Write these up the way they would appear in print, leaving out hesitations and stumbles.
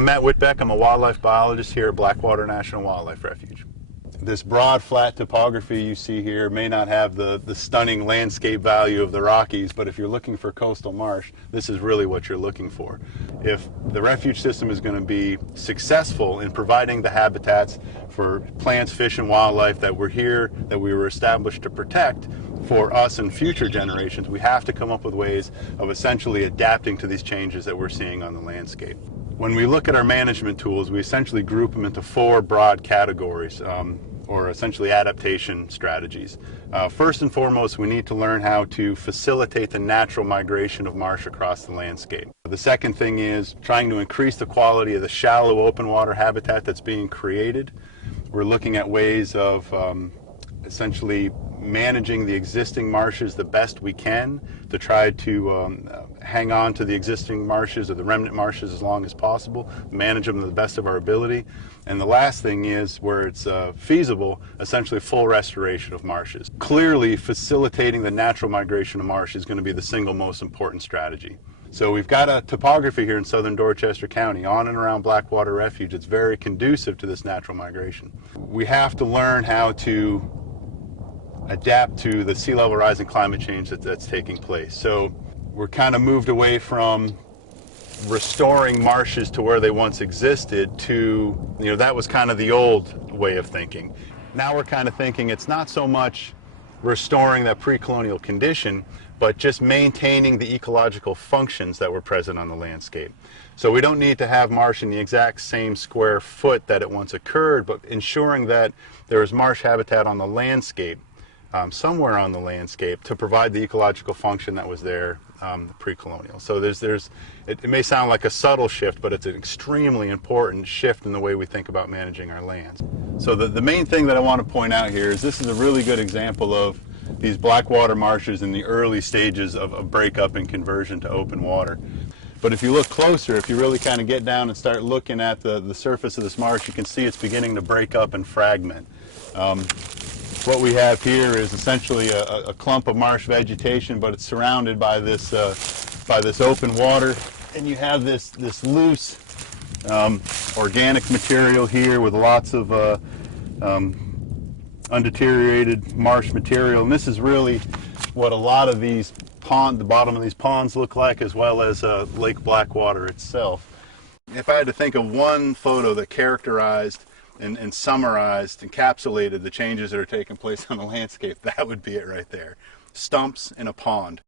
I'm Matt Whitbeck. I'm a wildlife biologist here at Blackwater National Wildlife Refuge. This broad, flat topography you see here may not have the stunning landscape value of the Rockies, but if you're looking for coastal marsh, this is really what you're looking for. If the refuge system is going to be successful in providing the habitats for plants, fish, and wildlife that we're here, that we were established to protect for us and future generations, we have to come up with ways of essentially adapting to these changes that we're seeing on the landscape. When we look at our management tools, we essentially group them into four broad categories, or essentially adaptation strategies. First and foremost, we need to learn how to facilitate the natural migration of marsh across the landscape. The second thing is trying to increase the quality of the shallow open water habitat that's being created. We're looking at ways of essentially managing the existing marshes the best we can to try to hang on to the existing marshes or the remnant marshes as long as possible, manage them to the best of our ability. And the last thing is, where it's feasible, essentially full restoration of marshes. Clearly, facilitating the natural migration of marsh is going to be the single most important strategy. So we've got a topography here in southern Dorchester County, on and around Blackwater Refuge. It's very conducive to this natural migration. We have to learn how to adapt to the sea level rise and climate change that's taking place. So we're kind of moved away from restoring marshes to where they once existed to, that was kind of the old way of thinking. Now we're kind of thinking it's not so much restoring that pre-colonial condition, but just maintaining the ecological functions that were present on the landscape. So we don't need to have marsh in the exact same square foot that it once occurred, but ensuring that there is marsh habitat on the landscape, somewhere on the landscape, to provide the ecological function that was there pre-colonial. So it may sound like a subtle shift, but it's an extremely important shift in the way we think about managing our lands. So the main thing that I want to point out here is this is a really good example of these Blackwater marshes in the early stages of breakup and conversion to open water. But if you look closer, if you really kind of get down and start looking at the surface of this marsh, you can see it's beginning to break up and fragment. What we have here is essentially a clump of marsh vegetation, but it's surrounded by this open water, and you have this loose organic material here with lots of undeteriorated marsh material, and this is really what a lot of these the bottom of these ponds look like, as well as Lake Blackwater itself. If I had to think of one photo that characterized and summarized, encapsulated the changes that are taking place on the landscape, that would be it right there. Stumps in a pond.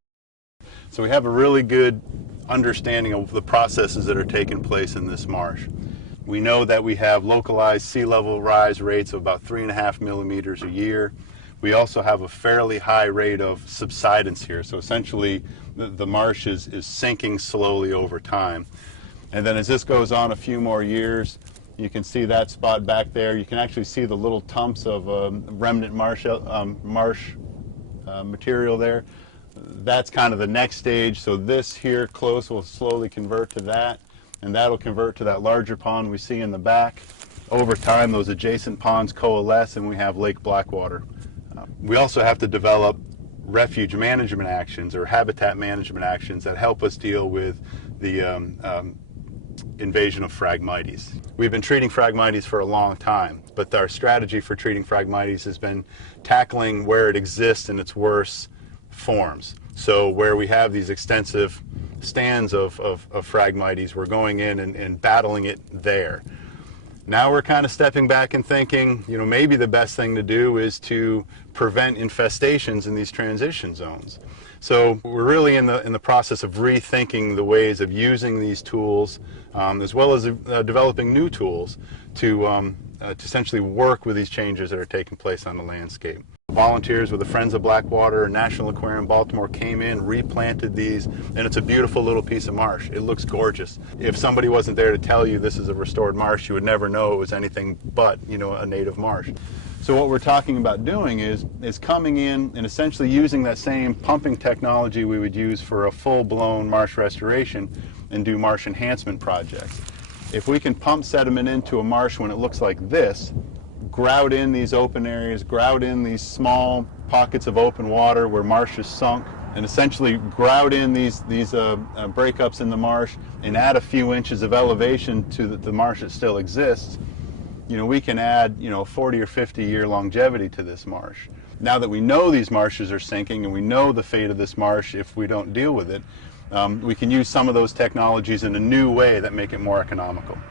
So we have a really good understanding of the processes that are taking place in this marsh. We know that we have localized sea level rise rates of about 3.5 millimeters a year. We also have a fairly high rate of subsidence here. So essentially the marsh is sinking slowly over time. And then as this goes on a few more years, you can see that spot back there. You can actually see the little tumps of remnant marsh material there. That's kind of the next stage. So this here close will slowly convert to that, and that'll convert to that larger pond we see in the back. Over time, those adjacent ponds coalesce, and we have Lake Blackwater. We also have to develop refuge management actions or habitat management actions that help us deal with the invasion of Phragmites. We've been treating Phragmites for a long time, but our strategy for treating Phragmites has been tackling where it exists in its worst forms. So where we have these extensive stands of Phragmites, we're going in and battling it there. Now we're kind of stepping back and thinking, maybe the best thing to do is to prevent infestations in these transition zones. So we're really in the process of rethinking the ways of using these tools, as well as developing new tools to essentially work with these changes that are taking place on the landscape. Volunteers with the Friends of Blackwater and National Aquarium Baltimore came in, replanted these, and it's a beautiful little piece of marsh. It looks gorgeous. If somebody wasn't there to tell you this is a restored marsh, you would never know it was anything but, a native marsh. So what we're talking about doing is coming in and essentially using that same pumping technology we would use for a full-blown marsh restoration and do marsh enhancement projects. If we can pump sediment into a marsh when it looks like this, grout in these open areas, grout in these small pockets of open water where marsh is sunk, and essentially grout in these breakups in the marsh and add a few inches of elevation to the marsh that still exists, we can add 40 or 50 year longevity to this marsh. Now that we know these marshes are sinking and we know the fate of this marsh if we don't deal with it, we can use some of those technologies in a new way that make it more economical.